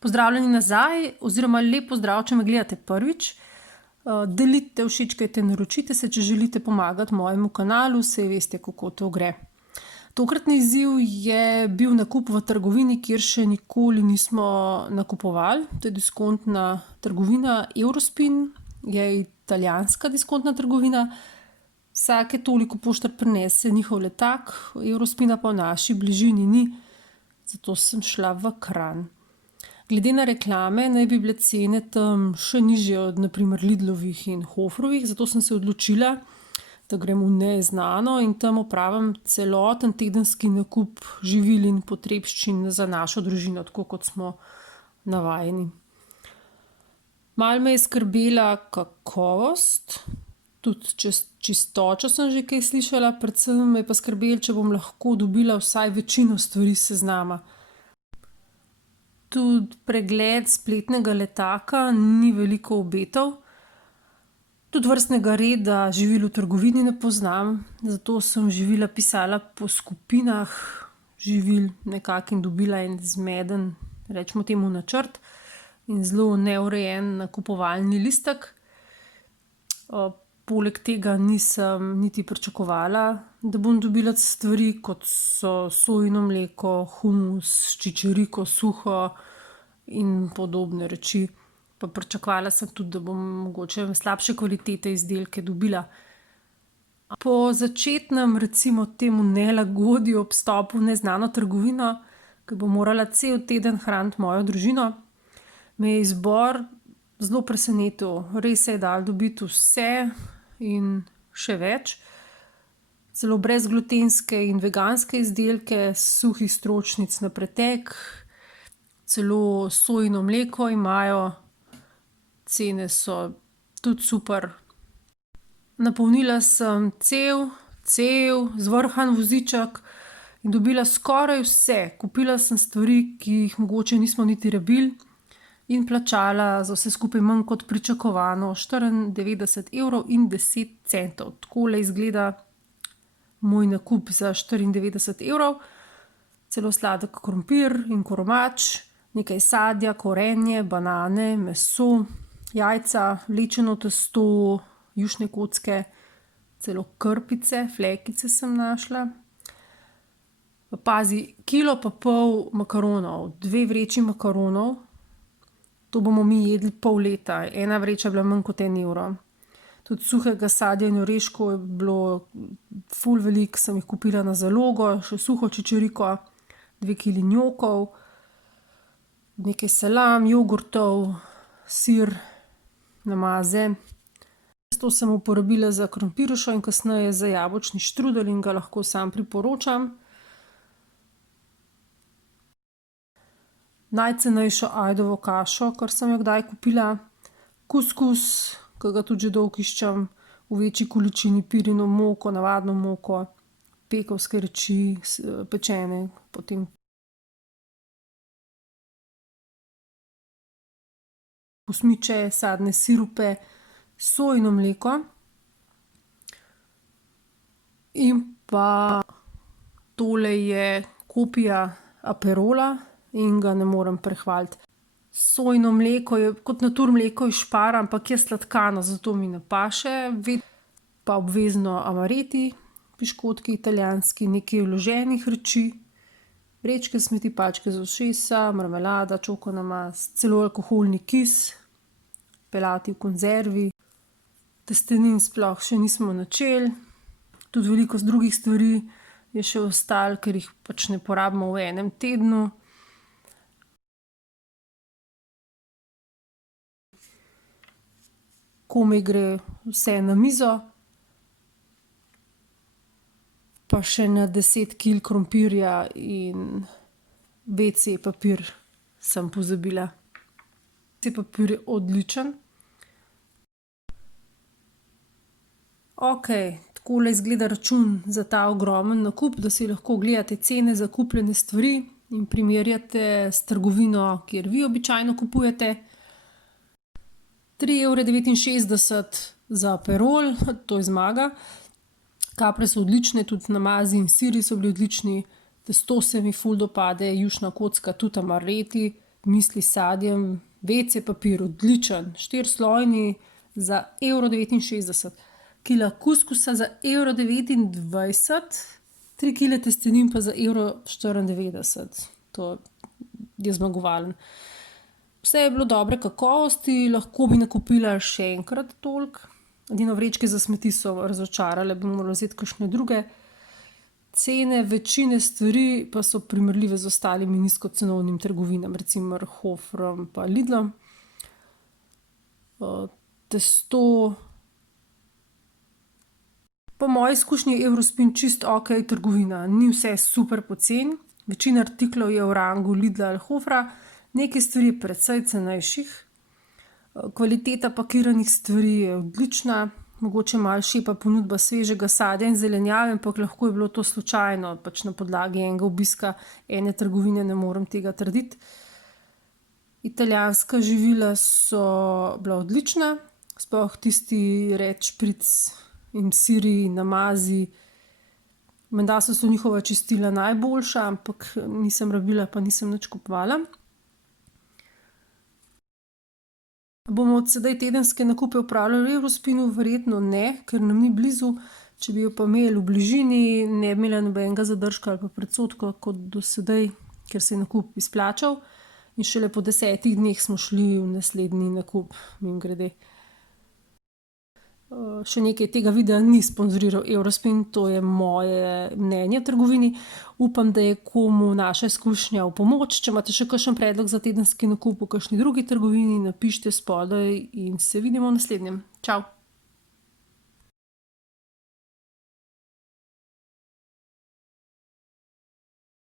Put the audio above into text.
Pozdravljeni nazaj, oziroma lep pozdrav, če me gledate prvič. Delite, všečkajte, naročite se, če želite pomagati mojemu kanalu, saj veste, kako to gre. Tokratni izziv je bil nakup v trgovini, kjer še nikoli nismo nakupovali. To je diskontna trgovina Eurospin, je italijanska diskontna trgovina. Vsake toliko poštar prinese njihov letak, Eurospina pa v naši bližini ni, zato sem šla v Kranj. Glede na reklame naj bi bile cene tam še nižje od naprimer Lidlovih in Hofrovih, zato sem se odločila, da grem v neznano in tam opravim celoten tedenski nakup živil in potrebščin za našo družino, tako kot smo navajeni. Malo me je skrbela kakovost, tudi čez čistočo sem že kaj slišala, predvsem me je pa skrbelo, če bom lahko dobila vsaj večino stvari s seznama. Tudi pregled spletnega letaka ni veliko obetov. Tudi vrstnega reda živil v trgovini ne poznam, zato sem živila pisala po skupinah živil nekako in dobila en zmeden, recimo temu, načrt in zelo neurejen nakupovalni listek. Poleg tega nisem niti pričakovala, da bom dobila stvari, kot so sojino mleko, humus, čičeriko, suho in podobne reči. Pa pričakovala sem tudi, da bom mogoče slabše kvalitete izdelke dobila. Po začetnem, recimo temu, nelagodju ob vstopu v neznano trgovino, ki bo morala cel teden hraniti mojo družino, me je izbor zelo presenetil. Res se je dalo dobiti vse in še več. Celo brezglutenske in veganske izdelke, suhih stročnic na pretek, celo sojino mleko imajo, cene so tudi super. Napolnila sem cel zvrhan voziček in dobila skoraj vse. Kupila sem stvari, ki jih mogoče nismo niti rabili, in plačala za vse skupaj manj kot pričakovano 94,10 €. Takole izgleda moj nakup za 94 €. Celo sladek krompir in koromač, nekaj sadja, korenje, banane, meso, jajca, vlečeno testo, jušne kocke, celo krpice, flekice sem našla. Pazi, 1,5 kg makaronov, 2 vreči makaronov. To bomo mi jedli pol leta, ena vreča je bila manj kot €1. Tudi suhega sadja in oreškov je bilo ful veliko, sem jih kupila na zalogo, še suho čičeriko, 2 kg njokov, nekaj salam, jogurtov, sir, namaze. To sem uporabila za krompiršo in kasneje za jabolčni štrudelj in ga lahko sam priporočam. Najcenejšo ajdovo kašo, kar sem jo kdaj kupila, kuskus, ki ga tudi že dolgo iščem, v večji količini pirino moko, navadno moko, pekovske reči, pečene, potem kosmiče, sadne sirupe, sojino mleko in pa tole je kopija Aperola in ga ne morem prehvaliti. Sojino mleko je kot natur mleko iz Spara, ampak je sladkano, zato mi ne paše. Pa obvezno amareti, piškotki italijanski, nekaj vloženih reči, vrečke smeti, palčke za ušesa, marmelada, čoko namaz, celo alkoholni kis, pelati v konzervi. Testenin sploh še nismo načeli, tudi veliko drugih stvari je še ostalo, ker jih pač ne porabimo v enem tednu. Komaj gre vse na mizo, pa še na 10 kg krompirja in WC papir sem pozabila. WC papir je odličen. Okej, takole izgleda račun za ta ogromen nakup, da si lahko gledate cene za kupljene stvari in primerjate s trgovino, kjer vi običajno kupujete. 3,69 € za Aperol, to je zmaga. Kapre so odlične, tudi namazi in siri so bili odlični. Testo se mi ful dopade, jušna kocka, tudi amareti misli s sadjem, WC papir, odličen, 4-slojni za 1,69 €, kila kuskusa za 1,29 €, 3 kile testenin pa za 1,94 €. To je zmagovalen. Vse je bilo dobre kakovosti, lahko bi nakupila še enkrat toliko. Edino vrečke za smeti so razočarale, bi morala vzeti kakšne druge. Cene večine stvari pa so primerljive z ostalimi nizkocenovnimi trgovinami, recimo Hofrom pa Lidlom. Testo, po moji izkušnji je Eurospin čist ok trgovina, ni vse super poceni. Večina artiklov je v rangu Lidla ali Hofra, nekaj stvari je precej cenejših. Kvaliteta pakiranih stvari je odlična, mogoče malo šepa ponudba svežega sadja in zelenjave, ampak lahko je bilo to slučajno, pač na podlagi enega obiska ene trgovine, ne morem tega trditi. Italijanska živila so bila odlična, sploh tisti red špric in siri, namazi. Menda so njihova čistila najboljša, ampak nisem rabila, pa nisem nič kupovala. Bomo od sedaj tedenske nakupe opravljali v Eurospinu? Verjetno ne, ker nam ni blizu. Če bi jo pa imeli v bližini, ne bi imela nobenega zadržka ali pa predsodka kot do sedaj, ker se je nakup izplačal. In šele po 10 dneh smo šli v naslednji nakup, mimogrede. Še nekaj, tega videa ni sponzoriral Eurospin, to je moje mnenje o trgovini. Upam, da je komu naša izkušnja v pomoč. Če imate še kakšen predlog za tedenski nakup v kakšni drugi trgovini, napišite spodaj in se vidimo v naslednjem. Čau!